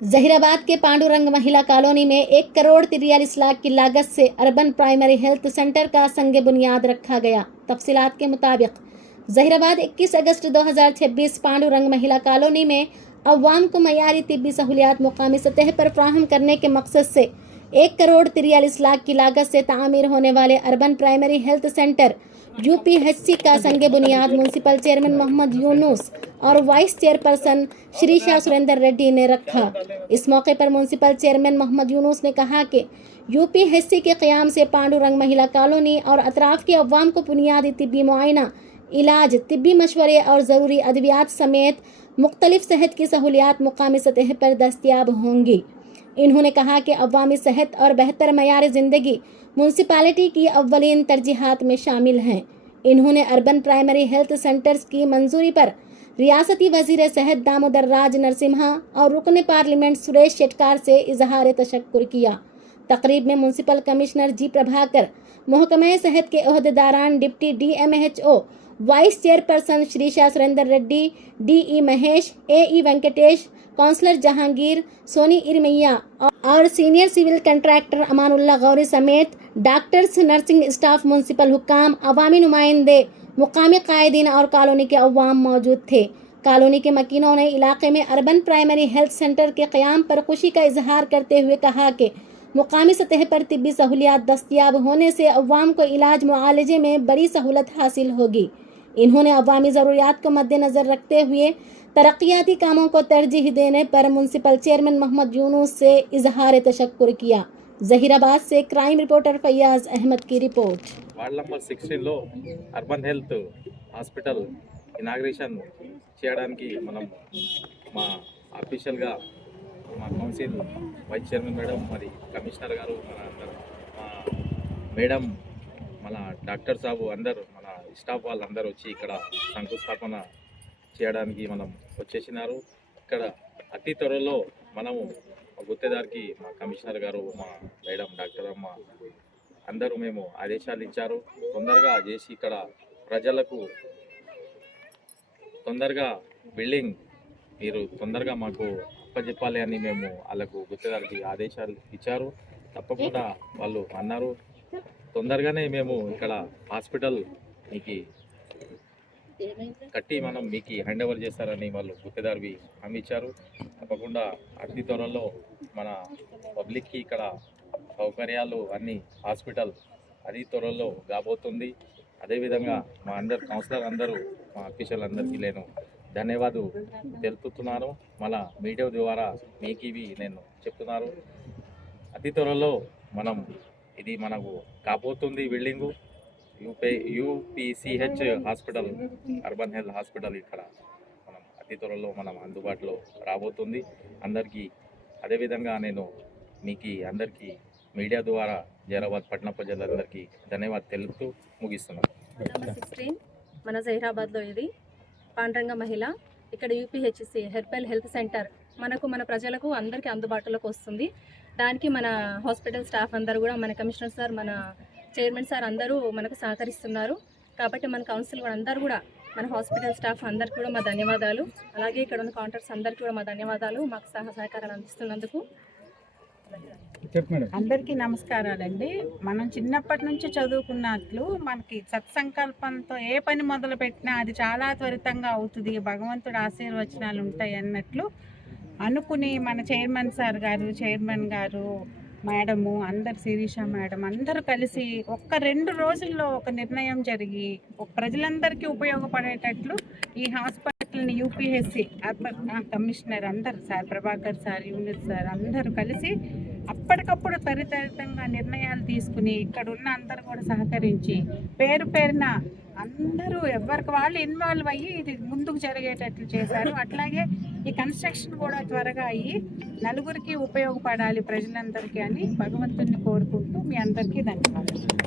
जहीराबाद के पांडुरंग महिला कॉलोनी में 1,43,00,000 की लागत से अर्बन प्राइमरी हेल्थ सेंटर का संग बुनियाद रखा गया। तफसीलात के मुताबिक जहीराबाद 21 अगस्त 2026 पांडुरंग महिला कॉलोनी में अवाम को मयारी तिब्बी सहूलियात मुकामी सतह पर फ्राहम करने के मकसद से 1,43,00,000 की लागत से तामीर होने वाले urban primary health centre UPHC का संग बुनियाद म्यूनसिपल चेयरमैन मोहम्मद यूनुस और वाइस चेयरपर्सन श्रीशा सुरेंद्र रेड्डी ने रखा। इस मौके पर म्यूनसिपल चेयरमैन मोहम्मद यूनुस ने कहा कि यूपीएचसी के क़याम से पांडुरंग महिला कॉलोनी और अतराफ की अवाम को बुनियादी तिब्बी मुआयना, इलाज, तिब्बी मशवरे और ज़रूरी अद्वियात समेत मुख्तलिफ सेहत की सहूलियात मुकामी सतह पर दस्तियाब होंगी। इन्होंने कहा कि अवामी सेहत और बेहतर मयार ज़िंदगी म्यूनसिपालिटी की अव्वलीन तरजीहात में शामिल हैं। इन्होंने अर्बन प्राइमरी हेल्थ सेंटर्स की मंजूरी पर रियासती वजीर सेहत दामोदर राज नरसिम्हा और रुकन पार्लियामेंट सुरेश शेटकार से इजहार तशक्कुर किया। तकरीब में म्यूनसिपल कमिश्नर जी प्रभाकर, महकमा सेहत के अहदेदारान, deputy DMHO, vice chairperson Srisha Surender Reddy, DE Mahesh, AE Venkatesh, councillor Jahangir, Soni Iramaiah और senior civil contractor Amanullah Gouri समेत डॉक्टर्स, नर्सिंग स्टाफ, म्यूनसिपल हुक्काम, अवामी नुमाइंदे, मुकामी कायदीन और कॉलोनी के अवाम मौजूद थे। कॉलोनी के मकीनों ने इलाके में अर्बन प्राइमरी हेल्थ सेंटर के क़याम पर खुशी का इजहार करते हुए कहा कि मुकामी सतह पर तिब्बी सहूलियात दस्तियाब होने से अवाम को इलाज मुआलजे में बड़ी सहूलत हासिल होगी। इन्होंने अवामी ज़रूरियात को मद्देनज़र रखते हुए तरक्याती कामों को तरजीह देने पर म्यूनसिपल चेयरमैन मोहम्मद यूनुस से इजहार तशक्कुर किया। जहीराबाद से क्राइम रिपोर्टर फैयाज अहमद की report. Ward number 16 urban health hospital inauguration చేయడానికి మనం మా అఫీషియల్గా మా కౌన్సిల్ వైస్ చైర్మన్ మేడం, మరి కమిషనర్ గారు, మా మేడం, మన డాక్టర్ సాబు, అందరూ మన స్టాఫ్ వాళ్ళందరూ వచ్చి ఇక్కడ శంకుస్థాపన చేయడానికి మనం వచ్చేసినారు. ఇక్కడ అతి త్వరలో మనము గుత్తేదారికి మా కమిషనర్ గారు, మా మేడం, డాక్టర్ అమ్మ అందరూ మేము ఆదేశాలు ఇచ్చారు. తొందరగా చేసి ఇక్కడ ప్రజలకు తొందరగా బిల్డింగ్ మీరు తొందరగా మాకు అప్పచెప్పాలి అని మేము వాళ్ళకు గుత్తేదారికి ఆదేశాలు ఇచ్చారు. తప్పకుండా వాళ్ళు అన్నారు తొందరగానే మేము ఇక్కడ హాస్పిటల్ మీకు కట్టి మనం మీకు హ్యాండ్ ఓవర్ చేస్తారని వాళ్ళు గుత్తేదారి హామీ ఇచ్చారు. తప్పకుండా అతి త్వరలో మన పబ్లిక్కి ఇక్కడ సౌకర్యాలు అన్ని హాస్పిటల్ అతి త్వరలో కాబోతుంది. అదేవిధంగా మా అందరు కౌన్సిలర్ అందరూ, మా అఫీషియల్ అందరికీ నేను ధన్యవాదాలు తెలుపుతున్నాను. మళ్ళా మీడియా ద్వారా మీకు ఇవి నేను చెప్తున్నాను. అతి త్వరలో మనం ఇది మనకు కాబోతుంది building UPCH hospital, urban health hospital ఇక్కడ మనం అతి త్వరలో మనం అందుబాటులో రాబోతుంది అందరికీ. అదేవిధంగా నేను మీకు అందరికీ మీడియా ద్వారా జైరాబాద్ పట్టణ ప్రజలందరికీ ధన్యవాదాలు తెలుపుతూ ముగిస్తున్నాను. నెంబర్ 16 మన జహీరాబాద్లో ఇది పాండ్రంగ మహిళ. ఇక్కడ UPHC హెర్బల్ హెల్త్ సెంటర్ మన ప్రజలకు అందరికీ అందుబాటులోకి వస్తుంది. దానికి మన హాస్పిటల్ స్టాఫ్ అందరూ కూడా, మన కమిషనర్ సార్, మన చైర్మన్ సార్ అందరూ మనకు సహకరిస్తున్నారు. కాబట్టి మన కౌన్సిల్ కూడా అందరూ కూడా, మన హాస్పిటల్ స్టాఫ్ అందరికీ కూడా మా ధన్యవాదాలు. అలాగే ఇక్కడ ఉన్న కౌంటర్స్ అందరికీ కూడా మా ధన్యవాదాలు, మాకు సహకారాలు అందిస్తున్నందుకు. అందరికీ నమస్కారాలండి. మనం చిన్నప్పటి నుంచి చదువుకున్నట్లు మనకి సత్సంకల్పంతో ఏ పని మొదలు పెట్టినా అది చాలా త్వరితంగా అవుతుంది, భగవంతుడు ఆశీర్వచనాలు ఉంటాయి అన్నట్లు అనుకుని మన చైర్మన్ సార్ గారు, చైర్మన్ గారు, మేడము, అందరు, శిరీష మేడం అందరూ కలిసి 1-2 రోజుల్లో ఒక నిర్ణయం జరిగి ప్రజలందరికీ ఉపయోగపడేటట్లు ఈ హాస్పిటల్ని UPHC అర్బన్ కమిషనర్ అందరు, sir Prabhakar sir, unit sir అందరూ కలిసి అప్పటికప్పుడు త్వరితంగా నిర్ణయాలు తీసుకుని ఇక్కడ ఉన్న అందరూ కూడా సహకరించి పేరున అందరూ ఎవరికి వాళ్ళు ఇన్వాల్వ్ అయ్యి ఇది ముందుకు జరిగేటట్లు చేశారు. అట్లాగే ఈ కన్స్ట్రక్షన్ కూడా త్వరగా అయ్యి నలుగురికి ఉపయోగపడాలి ప్రజలందరికీ అని భగవంతుడిని కోరుకుంటూ మీ అందరికీ ధన్యవాదాలు.